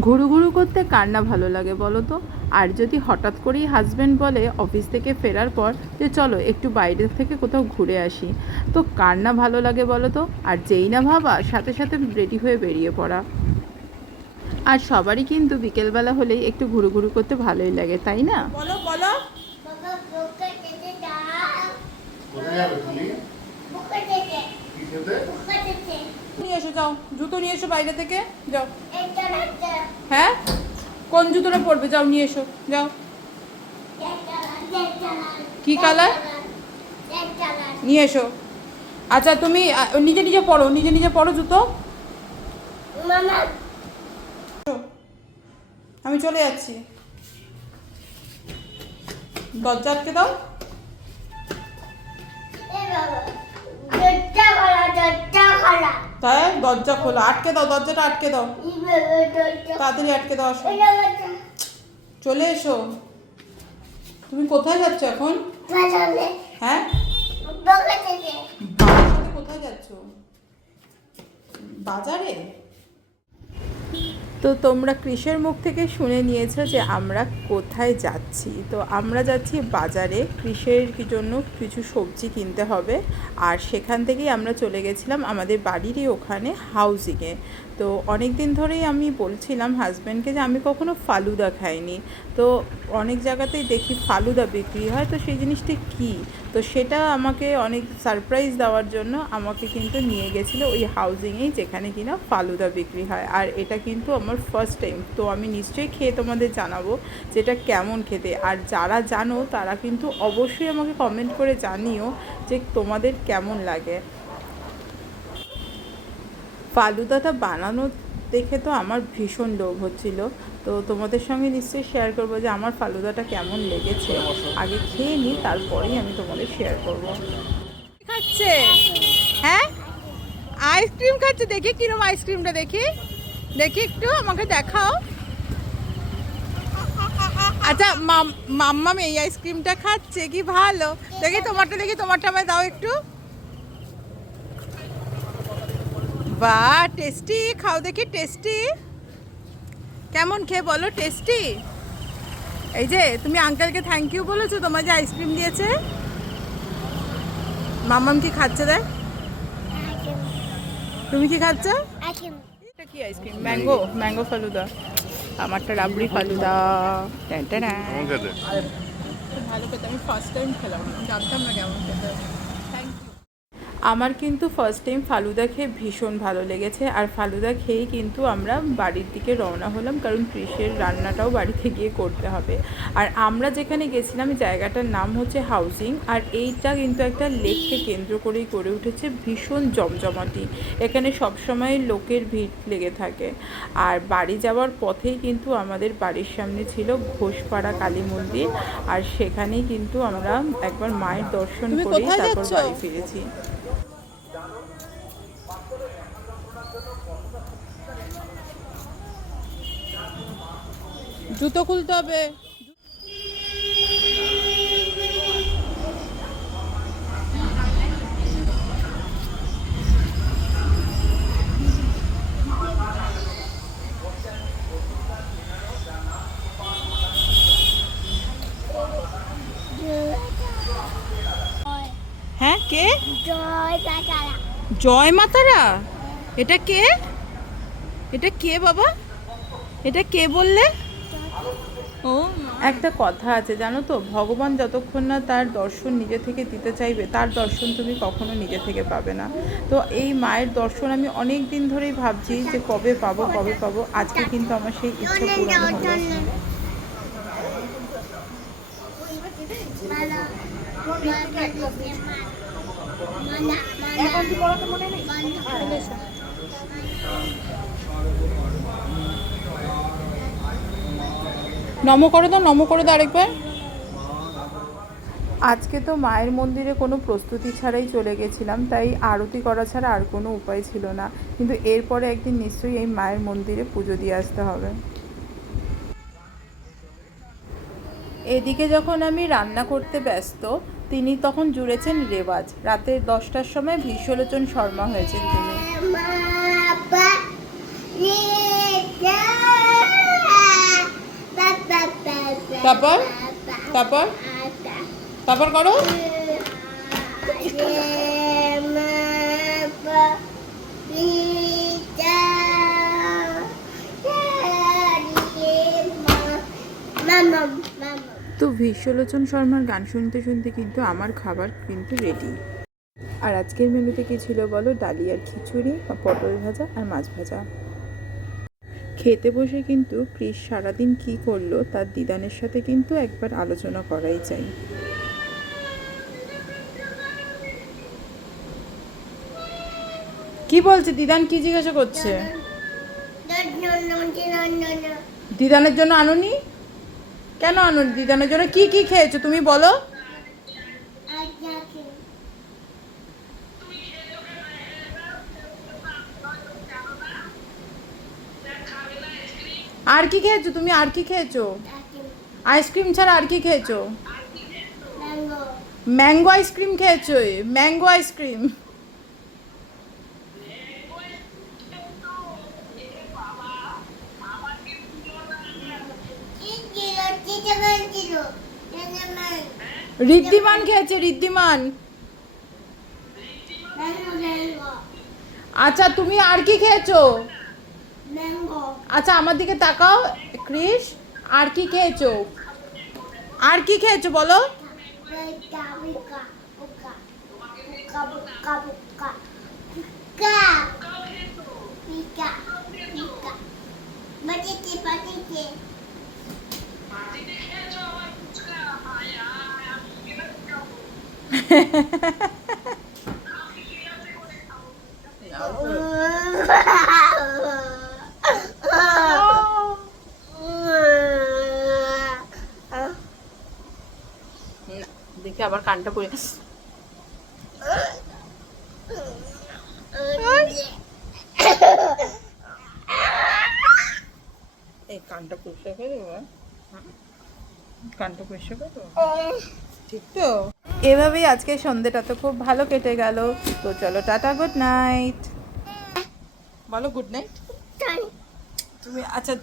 ঘুরু ঘুরু করতে কার না ভালো লাগে বলো তো? আর যদি হঠাৎ করেই হাজব্যান্ড বলে অফিস থেকে ফেরার পর যে চলো একটু বাইরে থেকে কোথাও ঘুরে আসি তো কার না ভালো লাগে বলো তো? আর যেই না ভাবা সাথে সাথে রেডি হয়ে বেরিয়ে পড়া। আর সবারই কিন্তু বিকেলবেলা হলেই একটু ঘুরু ঘুরু করতে ভালোই লাগে তাই না? বলো বলো। কোথায় যাবে তুমি? নিয়ে এসো যাও। জুতো নিয়ে এসো বাইরে থেকে যাও। হ্যাঁ? কোন জুতোটা পরবে? যাও নিয়ে এসো যাও। কি কালার? নিয়ে এসো। আচ্ছা তুমি নিজে নিজে পড়ো নিজে নিজে পড়ো জুতো। আমি চলে যাচ্ছি। দরজা আটকে দাও। বাবা। দরজা খোলা দরজা খোলা। তাই? দরজা খোলা। আটকে দাও দরজাটা আটকে দাও। তাড়াতাড়ি আটকে দাও আসো। চলে এসো। তুমি কোথায় যাচ্ছ এখন? হ্যাঁ? কোথায় যাচ্ছ? বাজারে? তো তোমরা কৃষের মুখ থেকে শুনে নিয়েছো যে আমরা কোথায় যাচ্ছি। তো আমরা যাচ্ছি বাজারে, কৃষের জন্য কিছু সবজি কিনতে হবে। আর সেখান থেকেই আমরা চলে গেছিলাম আমাদের বাড়িরই ওখানে হাউজিংয়ে তো অনেক দিন ধরেই আমি বলছিলাম হাজব্যান্ডকে যে আমি কখনো ফালুদা খাইনি। তো অনেক জায়গাতেই দেখি ফালুদা বিক্রি হয়, তো সেই জিনিসটা কী? তো সেটা আমাকে অনেক সারপ্রাইজ দেওয়ার জন্য আমাকে কিন্তু নিয়ে গেছিল ওই হাউজিংয়েই যেখানে কিনা ফালুদা বিক্রি হয়। আর এটা কিন্তু আমার ফার্স্ট টাইম তো আমি নিশ্চয়ই খেয়ে তোমাদের জানাব যে এটা কেমন খেতে। আর যারা জানো তারা কিন্তু অবশ্যই আমাকে কমেন্ট করে জানিও যে তোমাদের কেমন লাগে। ফালুদাটা বানানো দেখে তো আমার ভীষণ লোভ হচ্ছিল। তো তোমাদের সঙ্গে নিশ্চয়ই শেয়ার করব যে আমার ফালুদাটা কেমন লেগেছে। আগে খেয়ে নিই, তারপরেই আমি তোমাদের শেয়ার করব। খাচ্ছে? হ্যাঁ? আইসক্রিম খাচ্ছে? দেখি কিরম আইসক্রিমটা দেখি। দেখি একটু, আমাকে দেখাও। আচ্ছা মাম- মাম্মাম এই আইসক্রিমটা খাচ্ছে কি ভালো? দেখি তোমারটা দেখি তোমারটা আমায় দাও একটু। বাহ টেস্টি খাও দেখি টেস্টি কেমন খেয়ে বলো টেস্টি এই যে তুমি আঙ্কেলকে থ্যাংক ইউ বলেছ তোমার যে আইসক্রিম দিয়েছে? মাম্মাম কি খাচ্ছে দেখ? তুমি কি খাচ্ছ? এটা কি আইসক্রিম ম্যাঙ্গো ম্যাঙ্গো ফালুদা। আমারটা রাবড়ি ফালুদা। ভালো খেতে আমি ফার্স্ট টাইম খেলাম। জানতাম না কেমন খেতে। আমার কিন্তু ফার্স্ট টাইম ফালুদা খেয়ে ভীষণ ভালো লেগেছে। আর ফালুদা খেয়েই কিন্তু আমরা বাড়ির দিকে রওনা হলাম কারণ কৃষের রান্নাটাও বাড়িতে গিয়ে করতে হবে। আর আমরা যেখানে গেছিলাম জায়গাটার নাম হচ্ছে হাউজিং আর এইটা কিন্তু একটা লেককে কেন্দ্র করেই গড়ে উঠেছে ভীষণ জমজমাটি। এখানে সবসময় লোকের ভিড় লেগে থাকে। আর বাড়ি যাওয়ার পথেই কিন্তু আমাদের বাড়ির সামনে ছিল ঘোষপাড়া কালী মন্দির আর সেখানেই কিন্তু আমরা একবার মায়ের দর্শন তুমি করে তারপর বাড়ি ফিরেছি। জুতো খুলতে হবে। হ্যাঁ কে? জয় মাতারা? এটা কে? এটা কে বাবা? এটা কে বললে? একটা কথা আছে জানো তো ভগবান যতক্ষণ না তার দর্শন নিজে থেকে দিতে চাইবে তার দর্শন তুমি কখনো নিজে থেকে পাবে না তো এই মায়ের দর্শন আমি অনেক দিন ধরেই ভাবছি যে কবে পাবো কবে পাবো আজকে কিন্তু আমার সেই ইচ্ছা পূরণ হলো এখন কি পড়াতে মনে নেই নম করে দাও নম করে দাও আরেকবার। আজকে তো মায়ের মন্দিরে কোনো প্রস্তুতি ছাড়াই চলে গেছিলাম তাই আরতি করা ছাড়া আর কোনো উপায় ছিল না। কিন্তু এরপরে একদিন নিশ্চয়ই এই মায়ের মন্দিরে পুজো দিয়ে আসতে হবে। এদিকে যখন আমি রান্না করতে ব্যস্ত তিনি তখন জুড়েছেন রেওয়াজ। রাতের দশটার সময় ভীষলোচন শর্মা হয়েছেন তিনি। তারপর? তারপর? তারপর করো. তো বিশ্বলোচন শর্মার গান শুনতে শুনতে কিন্তু আমার খাবার কিন্তু রেডি আর আজকের মেনুতে কি ছিল বলো? ডালিয়ার খিচুড়ি, বা পটল ভাজা, আর মাছ ভাজা। খেতে বসে কিন্তু ক্রিস সারাদিন কি করল তার দিদানের সাথে কিন্তু একবার আলোচনা করাই চাই কি বলছে? দিদান কি জিজ্ঞাসা করছে. দিদানের জন্য আনুনি? কেন আনুনি? দিদানের জন্য কি কি খেয়েছো তুমি বলো। আর কি খেয়েছো তুমি আর কি খেয়েছো আইসক্রিম ছাড়া আর কি খেয়েছো. ম্যাঙ্গো আইসক্রিম খেয়েছো ম্যাঙ্গো আইসক্রিম. ঋদ্ধিমান খেয়েছে, ঋদ্ধিমান. আচ্ছা তুমি আর কি খেয়েছো. আচ্ছা আমার দিকে তাকাও ক্রিস আর কি খেয়েছো আর কি খেয়েছো বলো Buka, buka, buka. Buka, দেখে আবার কানটা পড়ে এই কানটা পরিষ্কার করে হ্যাঁ? কানটা পরিষ্কার করে দেবো ঠিক তো? এভাবেই আজকে সন্ধ্যেটা তো খুব ভালো কেটে গেল। তো চলো টাটা গুড নাইট। বলো গুড নাইট। তুমি আচ্ছা